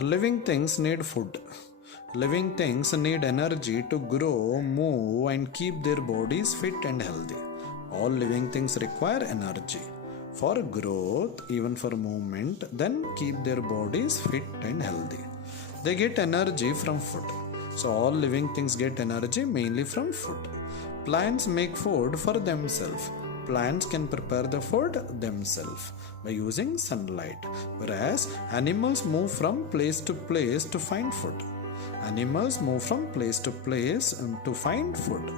Living things need food. Living things need energy to grow, move, and keep their bodies fit and healthy. All living things require energy for growth, even for movement, then keep their bodies fit and healthy. They get energy from food. So, all living things get energy mainly from food. Plants make food for themselves. Plants can prepare the food themselves by using sunlight, whereas animals move from place to place to find food. Animals move from place to place to find food.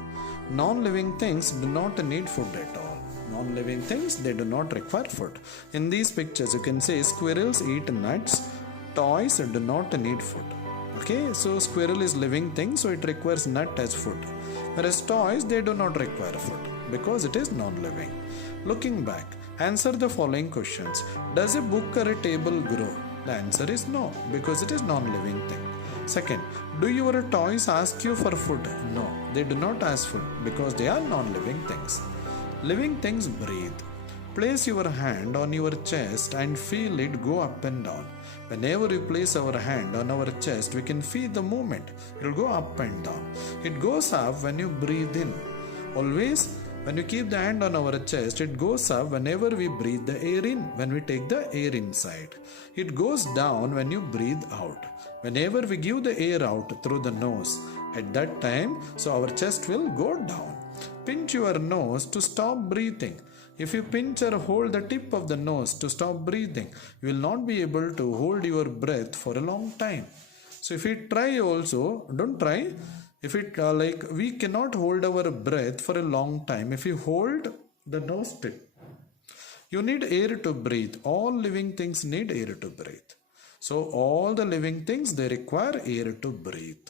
Non-living things do not need food at all. Non-living things, they do not require food. In these pictures, you can say squirrels eat nuts. Toys do not need food. Okay, so squirrel is living thing, so it requires nut as food. Whereas toys, they do not require food because it is non-living. Looking back, answer the following questions. Does a book or a table grow? The answer is no, because it is non-living thing. Second, do your toys ask you for food? No, they do not ask food because they are non-living things. Living things breathe. Place your hand on your chest and feel it go up and down. Whenever we place our hand on our chest, we can feel the movement. It will go up and down. It goes up when you breathe in. Always, when you keep the hand on our chest, it goes up whenever we breathe the air in, when we take the air inside. It goes down when you breathe out. Whenever we give the air out through the nose, at that time, so our chest will go down. Pinch your nose to stop breathing. If you pinch or hold the tip of the nose to stop breathing, you will not be able to hold your breath for a long time. So if you try also, don't try. If it we cannot hold our breath for a long time if you hold the nose tip. You need air to breathe. All living things need air to breathe. So all the living things, they require air to breathe.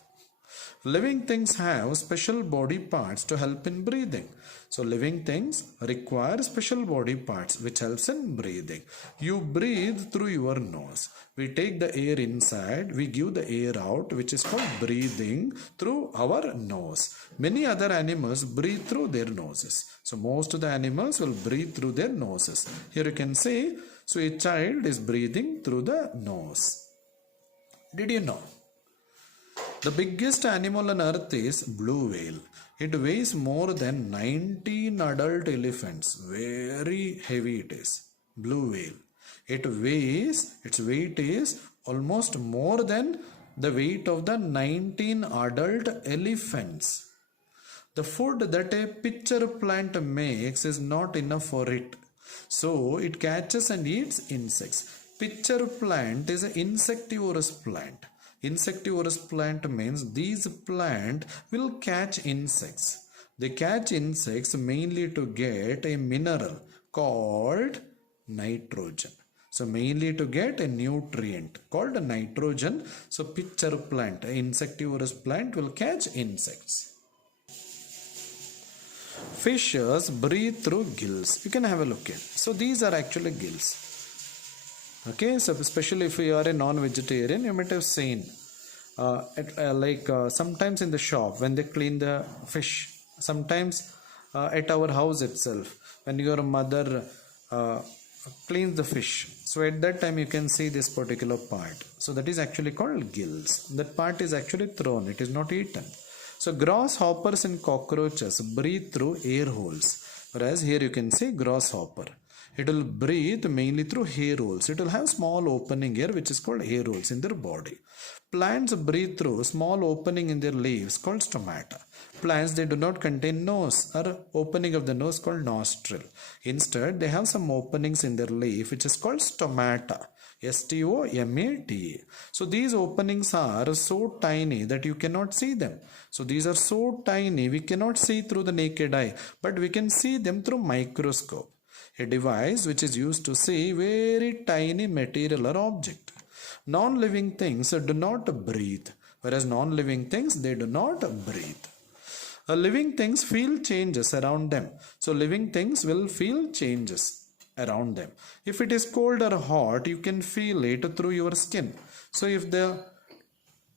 Living things have special body parts to help in breathing. So living things require special body parts which helps in breathing. You breathe through your nose. We take the air inside, we give the air out, which is called breathing through our nose. Many other animals breathe through their noses. So most of the animals will breathe through their noses. Here you can see, so a child is breathing through the nose. Did you know? The biggest animal on earth is blue whale. It weighs more than 19 adult elephants. Very heavy it is. Blue whale. Its weight is almost more than the weight of the 19 adult elephants. The food that a pitcher plant makes is not enough for it. So it catches and eats insects. Pitcher plant is an insectivorous plant. Insectivorous plant means these plant will catch insects. They catch insects mainly to get a mineral called nitrogen. So mainly to get a nutrient called nitrogen. So pitcher plant, an insectivorous plant will catch insects. Fishes breathe through gills. You can have a look at. So these are actually gills. Okay, so especially if you are a non-vegetarian, you might have seen sometimes in the shop when they clean the fish, sometimes at our house itself when your mother cleans the fish. So at that time you can see this particular part. So that is actually called gills. That part is actually thrown, it is not eaten. So grasshoppers and cockroaches breathe through air holes, whereas here you can see grasshopper. It will breathe mainly through hair holes. It will have small opening here which is called hair holes in their body. Plants breathe through small opening in their leaves called stomata. Plants, they do not contain nose or opening of the nose called nostril. Instead, they have some openings in their leaf which is called stomata. S-T-O-M-A-T-A. So these openings are so tiny that you cannot see them. So these are so tiny we cannot see through the naked eye, but we can see them through microscope. A device which is used to see very tiny material or object. Non-living things do not breathe, whereas non-living things, they do not breathe. Living things feel changes around them. So living things will feel changes around them. If it is cold or hot, you can feel it through your skin. So if the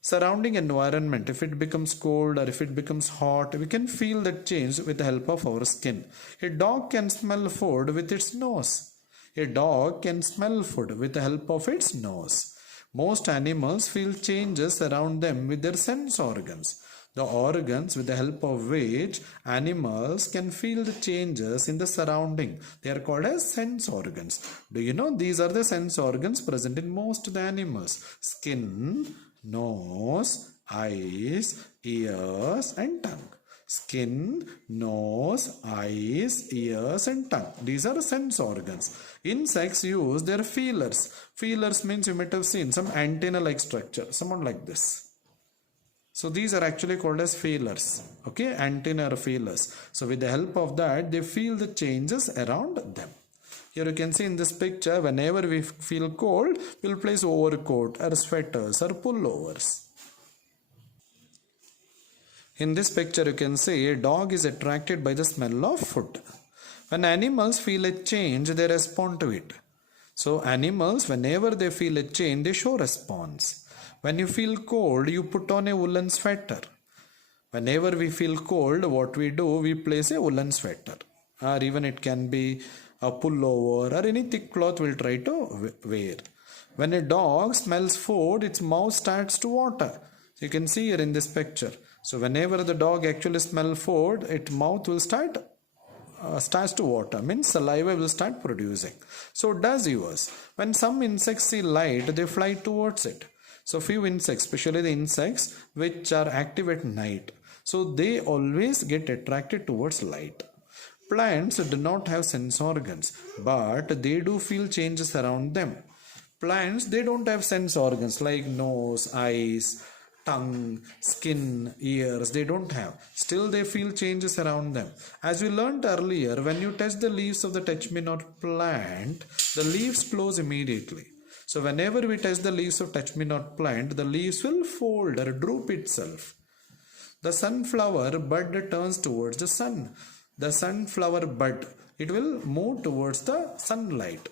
surrounding environment, if it becomes cold or if it becomes hot, we can feel that change with the help of our skin. A dog can smell food with its nose. A dog can smell food with the help of its nose. Most animals feel changes around them with their sense organs. The organs with the help of which animals can feel the changes in the surrounding. They are called as sense organs. Do you know these are the sense organs present in most of the animals? Skin, nose, eyes, ears and tongue. Skin, nose, eyes, ears and tongue. These are sense organs. Insects use their feelers. Feelers means you might have seen some antenna like structure, somewhat like this. So these are actually called as feelers. Okay, antenna or feelers. So with the help of that, they feel the changes around them. Here you can see in this picture, whenever we feel cold, we'll place overcoat or sweaters or pullovers. In this picture, you can see a dog is attracted by the smell of food. When animals feel a change, they respond to it. So animals, whenever they feel a change, they show response. When you feel cold, you put on a woolen sweater. Whenever we feel cold, what we do, we place a woolen sweater. Or even it can be a pullover or any thick cloth we'll try to wear. When a dog smells food, its mouth starts to water. So you can see here in this picture. So whenever the dog actually smells food, its mouth will starts to water, means saliva will start producing. So does yours. When some insects see light, they fly towards it. So few insects, especially the insects which are active at night, so they always get attracted towards light. Plants do not have sense organs, but they do feel changes around them. Plants, they don't have sense organs like nose, eyes, tongue, skin, ears, they don't have. Still they feel changes around them. As we learned earlier, when you touch the leaves of the touch-me-not plant, the leaves close immediately. So whenever we touch the leaves of touch-me-not plant, the leaves will fold or droop itself. The sunflower bud turns towards the sun. The sunflower bud, it will move towards the sunlight.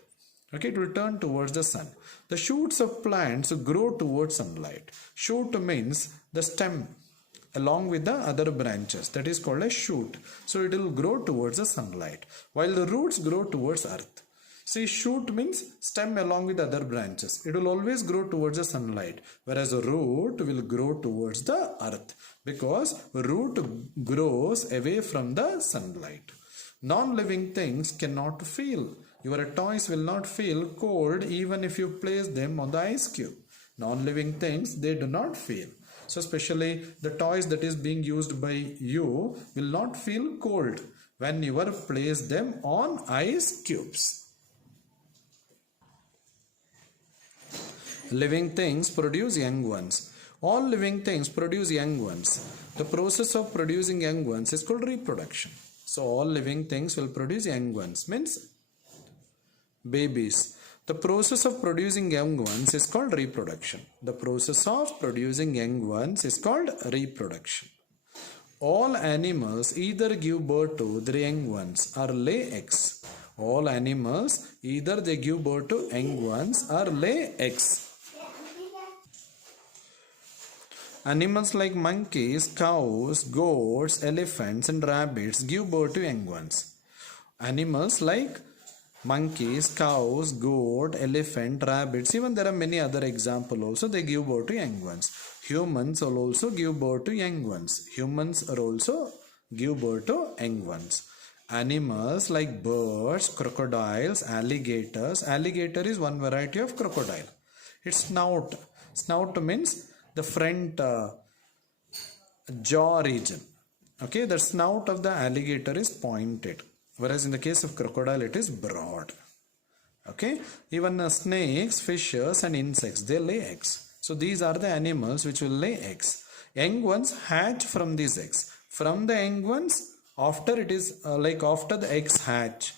Okay, it will turn towards the sun. The shoots of plants grow towards sunlight. Shoot means the stem along with the other branches. That is called a shoot. So it will grow towards the sunlight, while the roots grow towards earth. See, shoot means stem along with other branches. It will always grow towards the sunlight, whereas a root will grow towards the earth because root grows away from the sunlight. Non-living things cannot feel. Your toys will not feel cold even if you place them on the ice cube. Non-living things, they do not feel. So especially the toys that is being used by you will not feel cold when you place them on ice cubes. Living things produce young ones. All living things produce young ones. The process of producing young ones is called reproduction. So all living things will produce young ones, means babies. The process of producing young ones is called reproduction. The process of producing young ones is called reproduction. All animals either give birth to their young ones or lay eggs. All animals either they give birth to young ones or lay eggs. Animals like monkeys, cows, goats, elephants and rabbits give birth to young ones. Animals like monkeys, cows, goat, elephant, rabbits, even there are many other examples also, they give birth to young ones. Humans will also give birth to young ones. Humans are also give birth to young ones. Animals like birds, crocodiles, alligators. Alligator is one variety of crocodile. Its snout. Snout means the front jaw region. Okay, the snout of the alligator is pointed, whereas in the case of crocodile it is broad. Okay, even snakes, fishes and insects, they lay eggs. So these are the animals which will lay eggs. Young ones hatch from these eggs. From the young ones, after it is after the eggs hatch,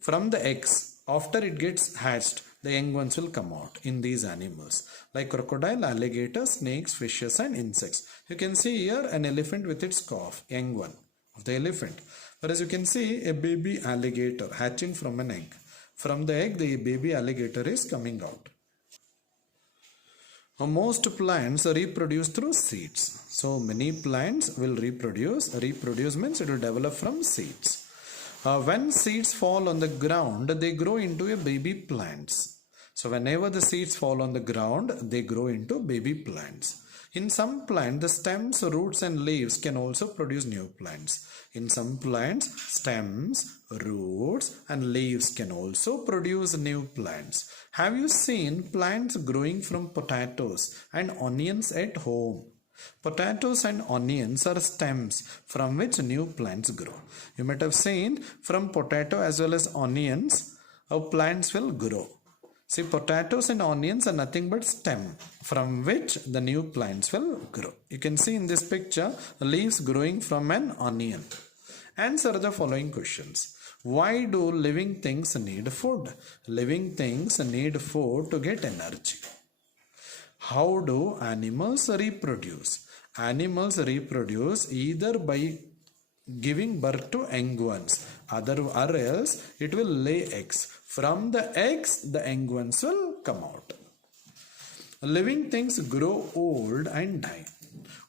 from the eggs, after it gets hatched, the young ones will come out in these animals like crocodile, alligator, snakes, fishes and insects. You can see here an elephant with its calf, young one of the elephant. Whereas you can see a baby alligator hatching from an egg. From the egg, the baby alligator is coming out. Most plants reproduce through seeds. So many plants will reproduce. Reproduce means it will develop from seeds. When seeds fall on the ground, they grow into a baby plants. So whenever the seeds fall on the ground, they grow into baby plants. In some plants, the stems, roots and leaves can also produce new plants. In some plants, stems, roots and leaves can also produce new plants. Have you seen plants growing from potatoes and onions at home? Potatoes and onions are stems from which new plants grow. You might have seen from potato as well as onions, how plants will grow. See, potatoes and onions are nothing but stem from which the new plants will grow. You can see in this picture leaves growing from an onion. Answer the following questions. Why do living things need food? Living things need food to get energy. How do animals reproduce? Animals reproduce either by giving birth to young ones, or else it will lay eggs. From the eggs, the young ones will come out. Living things grow old and die.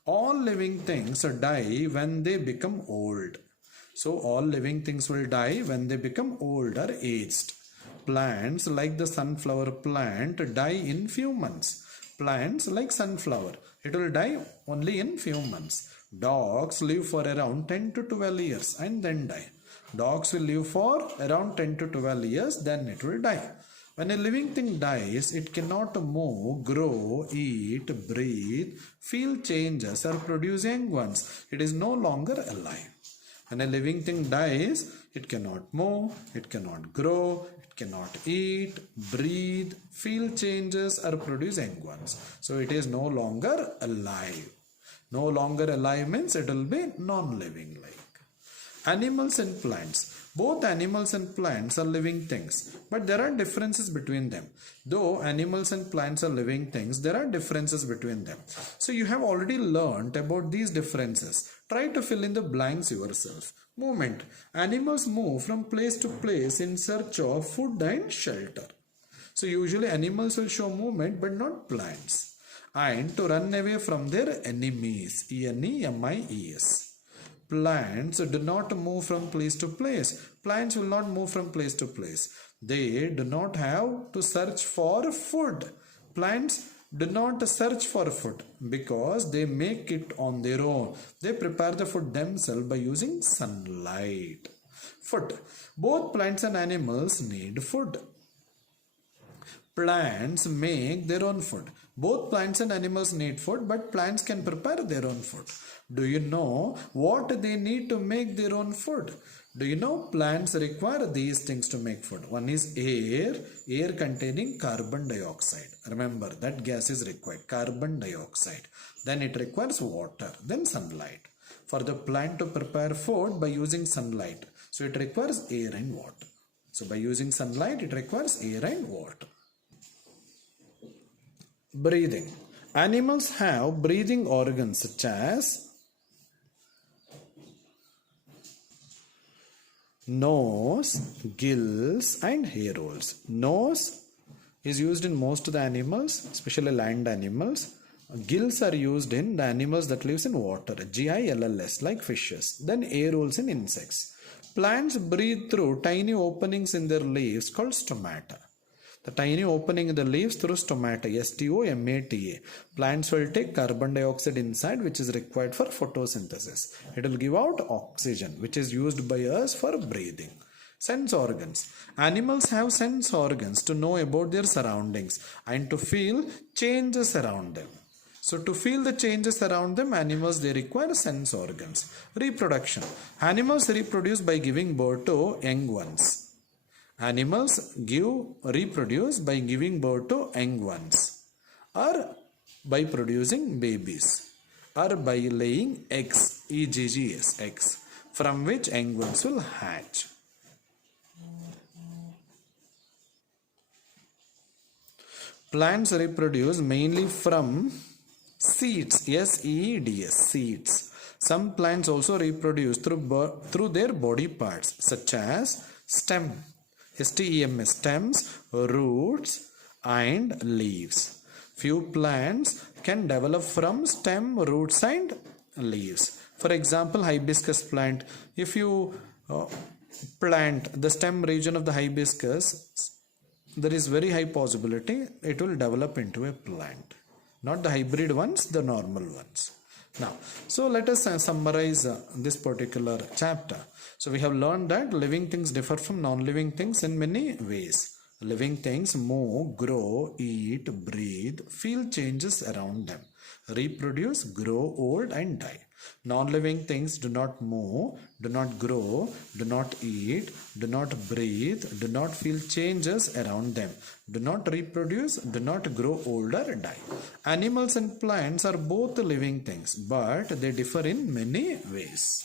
All living things die when they become old. So all living things will die when they become old or aged. Plants like the sunflower plant die in few months. Plants like sunflower, it will die only in few months. Dogs live for around 10 to 12 years and then die. Dogs will live for around 10 to 12 years, then it will die. When a living thing dies, it cannot move, grow, eat, breathe, feel changes or produce young ones. It is no longer alive. When a living thing dies, it cannot move, it cannot grow, it cannot eat, breathe, feel changes or produce young ones. So it is no longer alive. No longer alive means it will be non-living like. Animals and plants. Both animals and plants are living things, but there are differences between them. Though animals and plants are living things, there are differences between them. So you have already learned about these differences. Try to fill in the blanks yourself. Movement. Animals move from place to place in search of food and shelter. So usually animals will show movement but not plants. And to run away from their enemies. E-N-E-M-I-E-S. Plants do not move from place to place. Plants will not move from place to place. They do not have to search for food. Plants do not search for food because they make it on their own. They prepare the food themselves by using sunlight. Food. Both plants and animals need food. Plants make their own food. Both plants and animals need food, but plants can prepare their own food. Do you know what they need to make their own food? Do you know plants require these things to make food? One is air containing carbon dioxide. Remember, that gas is required, carbon dioxide. Then it requires water, then sunlight. For the plant to prepare food by using sunlight, so it requires air and water. So by using sunlight, it requires air and water. Breathing. Animals have breathing organs such as nose, gills and hair holes. Nose is used in most of the animals, especially land animals. Gills are used in the animals that lives in water, Gills, like fishes. Then air holes in insects. Plants breathe through tiny openings in their leaves called stomata. The tiny opening in the leaves through stomata, S-T-O-M-A-T-A. Plants will take carbon dioxide inside, which is required for photosynthesis. It will give out oxygen, which is used by us for breathing. Sense organs. Animals have sense organs to know about their surroundings and to feel changes around them. So to feel the changes around them, animals, they require sense organs. Reproduction. Animals reproduce by giving birth to young ones. Animals reproduce by giving birth to young ones, or by producing babies, or by laying eggs, eggs, eggs, from which young ones will hatch. Plants reproduce mainly from seeds, S-E-E-D-S, seeds. Some plants also reproduce through their body parts, such as stem, STEMS, stems, roots and leaves. Few plants can develop from stem, roots and leaves. For example, hibiscus plant. If you plant the stem region of the hibiscus, there is very high possibility it will develop into a plant. Not the hybrid ones, the normal ones. Now, so let us summarize this particular chapter. So we have learned that living things differ from non-living things in many ways. Living things move, grow, eat, breathe, feel changes around them, reproduce, grow old and die. Non-living things do not move, do not grow, do not eat, do not breathe, do not feel changes around them, do not reproduce, do not grow old or die. Animals and plants are both living things, but they differ in many ways.